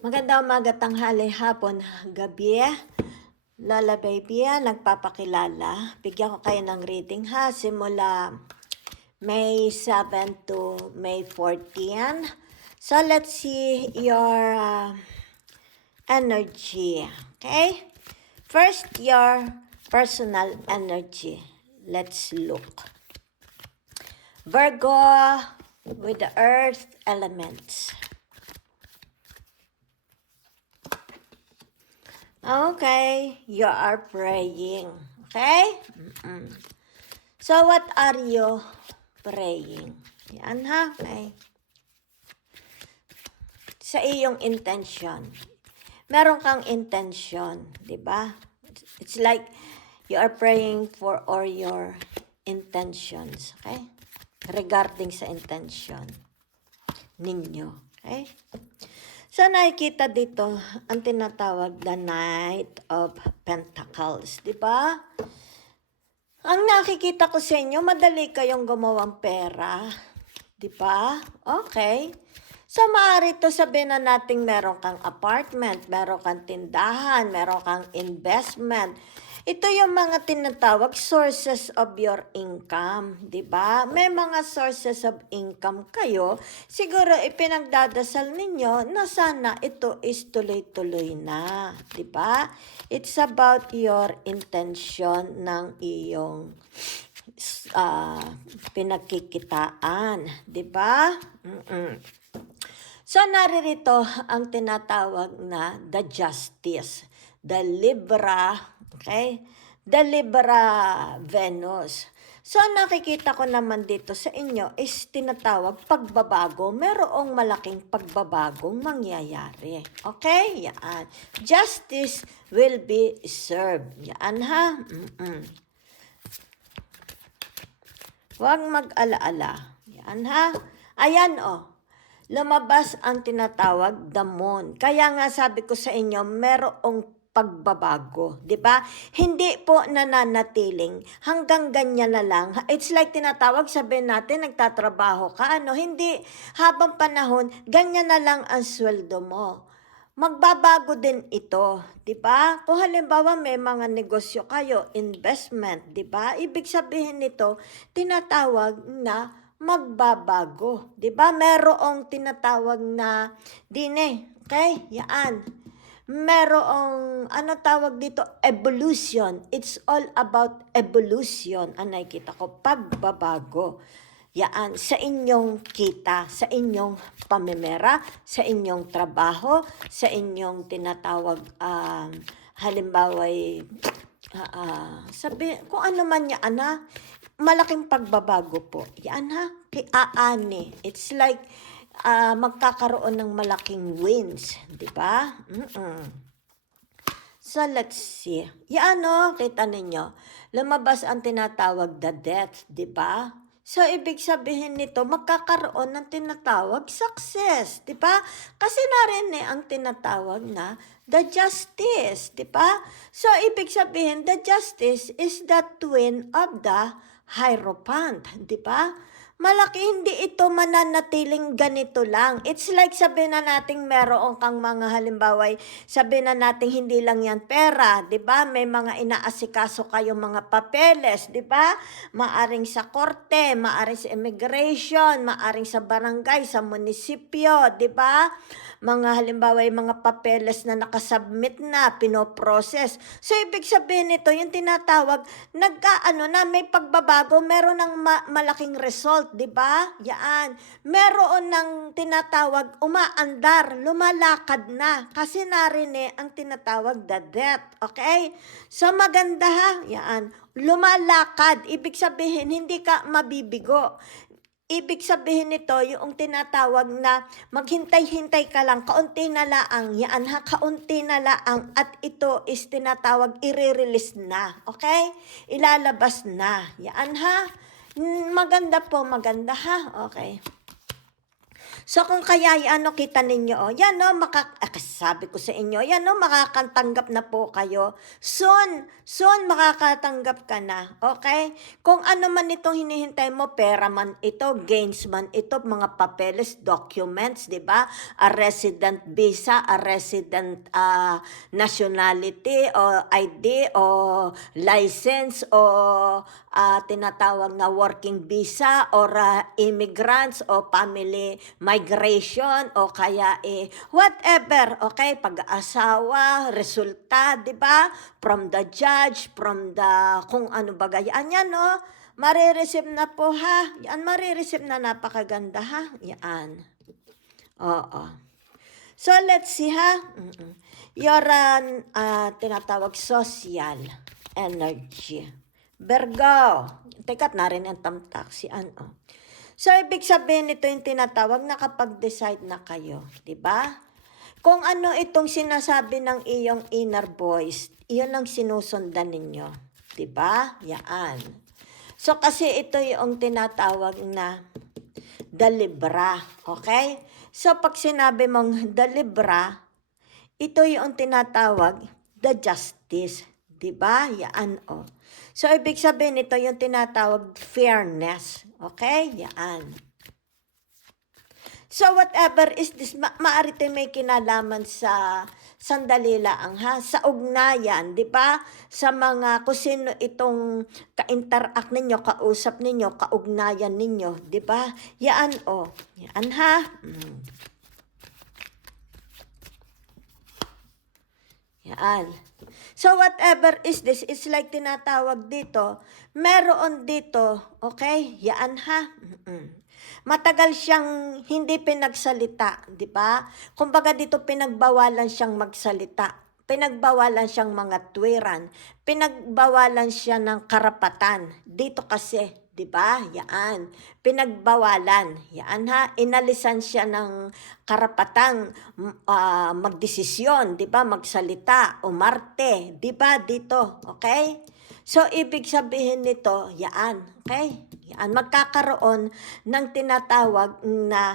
Magandang umaga, tanghali, hapon, gabi. Lola Baby, nagpapakilala. Bigyan ko kayo ng reading ha, simula May 7 to May 14. So let's see your energy, okay? First, your personal energy. Let's look. Virgo with the earth elements. Okay, you are praying. Okay? So, what are you praying? Yan ha, okay. Sa iyong intention. Meron kang intention, di ba? It's like you are praying for all your intentions, okay? Regarding sa intention ninyo, okay? So, nakikita dito ang tinatawag the Knight of Pentacles, di ba? Ang nakikita ko sa inyo, madali kayong gumawang pera, di ba? Okay. So, maaari to sabihin na natin meron kang apartment, meron kang tindahan, meron kang investment. Ito yung mga tinatawag sources of your income, di ba? May mga sources of income kayo. Siguro ipinagdadasal ninyo na sana ito is tuloy-tuloy na, di ba? It's about your intention ng iyong pinagkikitaan, di ba? So, naririto ang tinatawag na the justice, the Libra, okay? The Libra Venus. So, nakikita ko naman dito sa inyo is tinatawag pagbabago. Merong malaking pagbabagong mangyayari. Okay? Yan. Justice will be served. Yan ha? Huwag mag-alaala. Yan ha? Ayan lumabas ang tinatawag the moon. Kaya nga sabi ko sa inyo, merong pagbabago, 'di ba? Hindi po nananatiling hanggang ganyan na lang. It's like tinatawag, sabihin natin nagtatrabaho ka, hindi habang panahon ganyan na lang ang sweldo mo. Magbabago din ito, 'di ba? Kung halimbawa may mga negosyo kayo, investment, 'di ba? Ibig sabihin nito, tinatawag na magbabago, 'di ba? Merong tinatawag na okay? Yan. Merong tawag dito, evolution. It's all about evolution. Ang nakikita ko, pagbabago. Yan, sa inyong kita, sa inyong pamimera, sa inyong trabaho, sa inyong tinatawag, halimbawa, sabi, kung ano man yan, malaking pagbabago po. Yan ha, aani. It's like magkakaroon ng malaking wins, di ba? So, let's see. Yan kita ninyo. Lumabas ang tinatawag the death, di ba? So, ibig sabihin nito, magkakaroon ng tinatawag success, di ba? Kasi narin ang tinatawag na the justice, di ba? So, ibig sabihin, the justice is the twin of the Hierophant, di ba? Malaki, hindi ito mananatiling ganito lang. It's like sabihin na natin meron kang mga halimbawa, sabihin na natin hindi lang yan pera, di ba? May mga inaasikaso kayong mga papeles, di ba? Maaring sa korte, maaring sa immigration, maaring sa barangay, sa munisipyo, di ba? Mga halimbawa yung mga papeles na nakasubmit na, pinoprocess. So, ibig sabihin nito, yung tinatawag, na may pagbabago, meron ng malaking result, di ba? Yan. Meron ng tinatawag, umaandar, lumalakad na. Kasi narinig ang tinatawag, the death. Okay? So, maganda ha? Yan. Lumalakad. Ibig sabihin, hindi ka mabibigo. Ibig sabihin nito, yung tinatawag na maghintay-hintay ka lang, kaunti na laang, yan ha, kaunti na laang, at ito is tinatawag, i-release na, okay? Ilalabas na, yan ha. Maganda po, maganda ha, okay. So kung kaya kita ninyo, yan sabi ko sa inyo, yan makakatanggap na po kayo. Soon makakatanggap ka na, okay? Kung ano man itong hinihintay mo, pera man ito, gains man ito, mga papeles, documents, di ba? A resident visa, a resident nationality, o ID, o license, o tinatawag na working visa, or immigrants, o family migration, o kaya whatever, okay? Pag-asawa, resulta, di ba? From the judge, from the kung ano ba yan, marireceive na po ha. Yan, marireceive na, napakaganda ha. Yan. Oo. So, let's see ha. Your tinatawag social energy. Virgo. Teka, narin ang tamtak si ano. So, ibig sabihin nito yung tinatawag na kapag-decide na kayo. Diba? Kung ano itong sinasabi ng iyong inner voice, iyon ang sinusundan ninyo. Diba? Yan. So, kasi ito yung tinatawag na the Libra. Okay? So, pag sinabi mong the Libra, ito yung tinatawag the Justice. Diba? Yan So, ibig sabihin ito yung tinatawag fairness. Okay? Yan. So, whatever is this, maaari tayo may kinalaman sa sandali lang ha, sa ugnayan, di ba? Sa mga, kung sino itong ka-interact ninyo, kausap ninyo, kaugnayan ninyo, di ba? Yan yan ha. Yan. So, whatever is this, it's like tinatawag dito, meron dito, okay? Yan ha. Matagal siyang hindi pinagsalita, di ba? Kumbaga dito pinagbawalan siyang magsalita. Pinagbawalan siyang mga tuwiran. Pinagbawalan siya ng karapatan. Dito kasi, di ba? Yan. Pinagbawalan. Yan ha. Inalisan siya ng karapatang magdesisyon, di ba? Magsalita, umarte, di ba? Dito, okay? So, ibig sabihin nito, yan, okay? Yan, magkakaroon ng tinatawag na,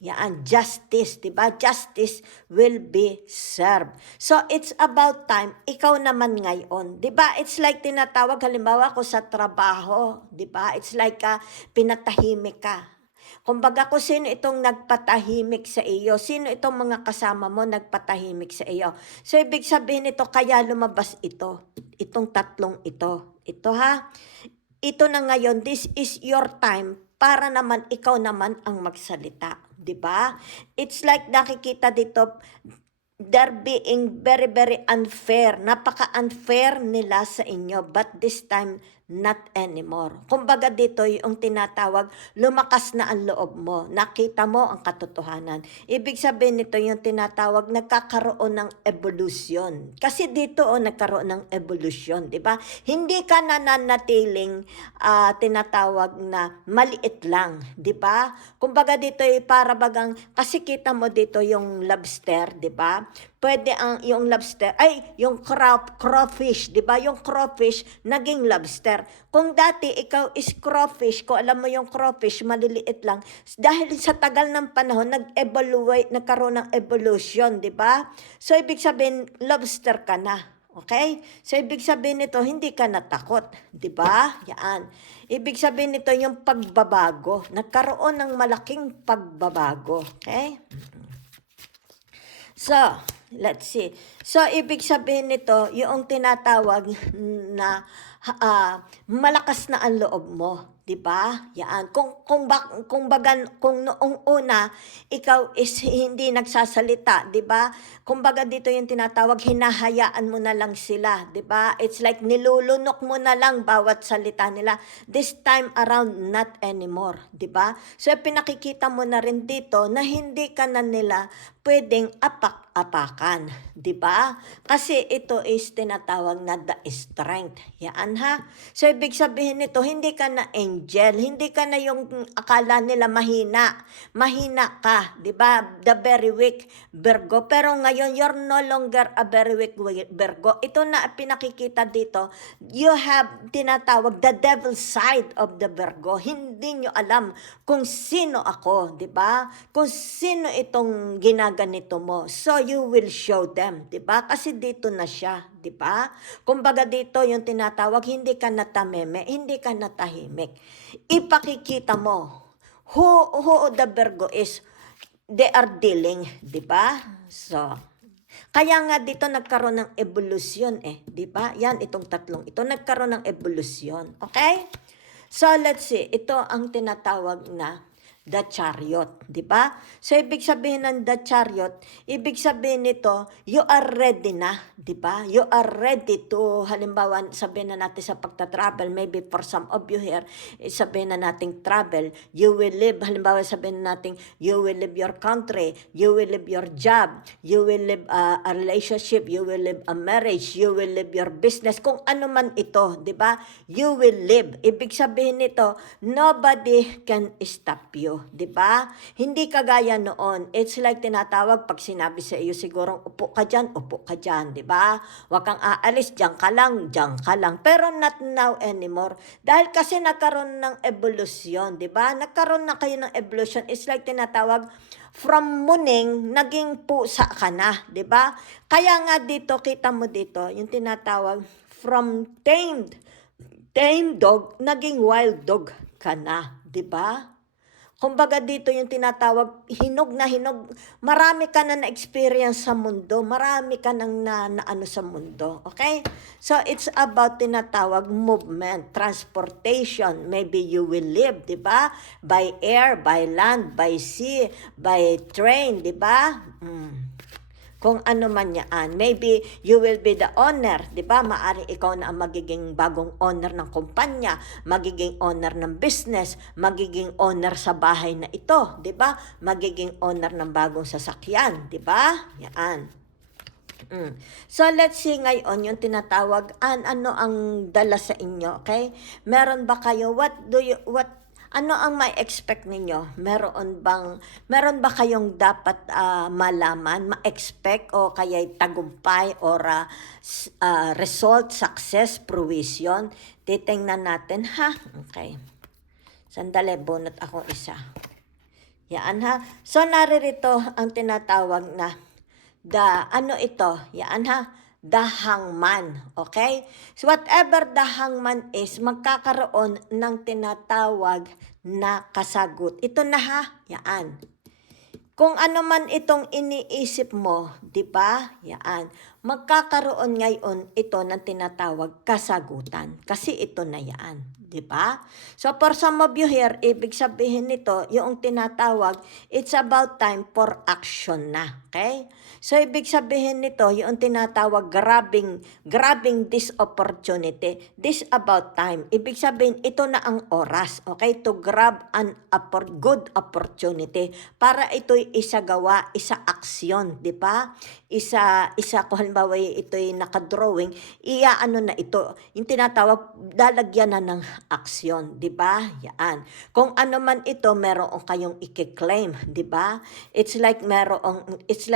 yan, justice, diba? Justice will be served. So, it's about time, ikaw naman ngayon, diba? It's like tinatawag, halimbawa ko sa trabaho, diba? It's like pinatahimik ka. Kumbaga kung sino itong nagpatahimik sa iyo, sino itong mga kasama mo nagpatahimik sa iyo. So, ibig sabihin ito, kaya lumabas ito, itong tatlong ito. Ito ha, ito na ngayon, this is your time para naman ikaw naman ang magsalita. Diba? It's like nakikita dito, they're being very, very unfair. Napaka-unfair nila sa inyo, but this time, not anymore. Kumbaga dito yung tinatawag, lumakas na ang loob mo. Nakita mo ang katotohanan. Ibig sabihin nito yung tinatawag, nagkakaroon ng evolution. Kasi dito nagkaroon ng evolution, di ba? Hindi ka nananatiling tinatawag na maliit lang, di ba? Kumbaga dito para bagang, kasi kita mo dito yung lobster, di ba? Pwede yung lobster, yung crawfish, di ba? Yung crawfish, naging lobster. Kung dati ikaw is crawfish, kung alam mo yung crawfish, maliliit lang, dahil sa tagal ng panahon, nagkaroon ng evolution, di ba? So, ibig sabihin, lobster ka na. Okay? So, ibig sabihin nito, hindi ka natakot. Di ba? Yan. Ibig sabihin nito, yung pagbabago. Nagkaroon ng malaking pagbabago. Okay? So, let's see. So, ibig sabihin nito, yung tinatawag na malakas na ang loob mo. Diba? Yan. Kung noong una, ikaw is hindi nagsasalita, diba? Kumbaga dito yung tinatawag, hinahayaan mo na lang sila, diba? It's like nilulunok mo na lang bawat salita nila. This time around, not anymore, diba? So, pinakikita mo na rin dito na hindi ka na nila pwedeng apakan, 'di ba? Kasi ito is tinatawag na the strength. Yan ha. So ibig sabihin nito, hindi ka na angel, hindi ka na yung akala nila mahina. Mahina ka, 'di ba? The very weak Virgo. Pero ngayon you're no longer a very weak Virgo. Ito na pinakikita dito. You have tinatawag the devil side of the Virgo. Hindi nyo alam kung sino ako, 'di ba? Kung sino itong ginaganito mo. So you will show them, 'di ba? Kasi dito na siya, 'di ba? Kumbaga dito yung tinatawag, hindi ka natameme, hindi ka natahimik. Ipakikita mo who the Virgo is. They are dealing, 'di ba? So kaya nga dito nagkaroon ng evolusyon 'di ba? Yan itong tatlong ito nagkaroon ng evolusyon. Okay? So let's see, ito ang tinatawag na the chariot, di ba? So ibig sabihin ng the chariot, ibig sabihin nito, you are ready na, di ba? You are ready to, halimbawa, sabihin na natin sa pagta-travel, maybe for some of you here, sabihin na natin travel, you will live, halimbawa sabihin na natin, you will live your country, you will live your job, you will live a relationship, you will live a marriage, you will live your business, kung ano man ito, di ba? You will live. Ibig sabihin nito, nobody can stop you. 'Di ba? Hindi kagaya noon. It's like tinatawag pag sinabi sa iyo siguro upo ka diyan, 'di ba? Huwag kang aalis, diyan ka lang. Pero not now anymore. Dahil kasi nagkaroon ng evolution, 'di ba? Nagkaroon na kayo ng evolution. It's like tinatawag from muning naging pusa ka na, 'di ba? Kaya nga dito kita mo dito yung tinatawag from tamed dog naging wild dog ka na, 'di ba? Kumbaga dito yung tinatawag, hinog na hinog. Marami ka na na-experience sa mundo. Marami ka nang na sa mundo. Okay? So, it's about tinatawag movement, transportation. Maybe you will live, di ba? By air, by land, by sea, by train, di ba? Kung ano man yan. Maybe you will be the owner, di ba? Maaring ikaw na ang magiging bagong owner ng kumpanya, magiging owner ng business, magiging owner sa bahay na ito, di ba? Magiging owner ng bagong sasakyan, di ba? Yan. So let's see ngayon yung tinatawag ano ang dala sa inyo, okay? Meron ba kayo ano ang may expect ninyo? Meron ba kayong dapat malaman, ma-expect o kaya'y tagumpay or result, success, provision? Titingnan natin ha. Okay. Sandali, bunot ako isa. Yan ha. So naririto ang tinatawag na yan ha. The hangman, okay? So whatever the hangman is, magkakaroon ng tinatawag na kasagot. Ito na ha, yan. Kung ano man itong iniisip mo, di ba? Yan. Magkakaroon ngayon ito ng tinatawag kasagutan. Kasi ito na yan. Di ba? So for some of you here, ibig sabihin nito, yung tinatawag, it's about time for action na. Okay? So ibig sabihin nito, yung tinatawag grabbing this opportunity. This about time. Ibig sabihin, ito na ang oras. Okay? To grab good opportunity. Para ito'y isagawa, isa aksyon. Di ba? Isa kung halimbawa ito'y nakadrawing, na ito. Yung tinatawag, dalagyan na ng aksyon, 'di ba? Yan. Kung ano man ito, meron kayong i-claim, 'di ba? It's like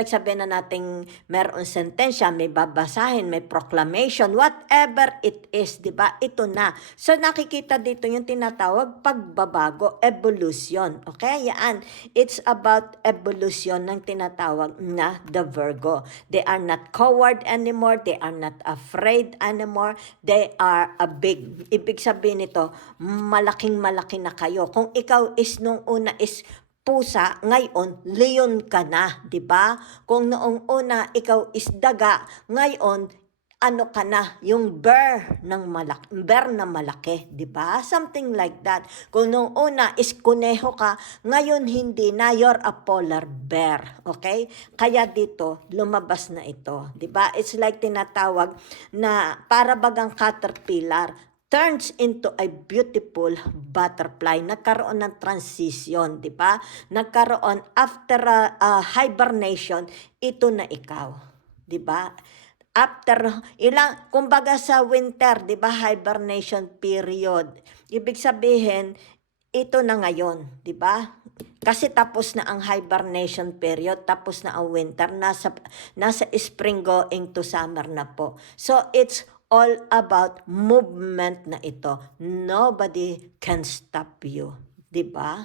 sabihin na nating meron sentensya, may babasahin, may proclamation, whatever it is, 'di ba? Ito na. So nakikita dito yung tinatawag pagbabago, evolution. Okay? Yan. It's about evolution ng tinatawag na the Virgo. They are not coward anymore, they are not afraid anymore, they are a big. Ibig sabihin nito, malaking-malaki na kayo. Kung ikaw is nung una is pusa, ngayon leon ka na, 'di ba? Kung noong una ikaw is daga, ngayon ano ka na, yung bear na malaki, 'di ba? Something like that. Kung noong una is kuneho ka, ngayon hindi na, you're a polar bear, okay? Kaya dito lumabas na ito, 'di ba? It's like tinatawag na para bagang caterpillar, turns into a beautiful butterfly. Nagkaroon ng transition, di ba? Nagkaroon after hibernation, ito na ikaw, di ba? After kumbaga sa winter, di ba, hibernation period. Ibig sabihin, ito na ngayon, di ba? Kasi tapos na ang hibernation period, tapos na ang winter, nasa spring going to summer na po. So it's all about movement na ito. Nobody can stop you, di ba?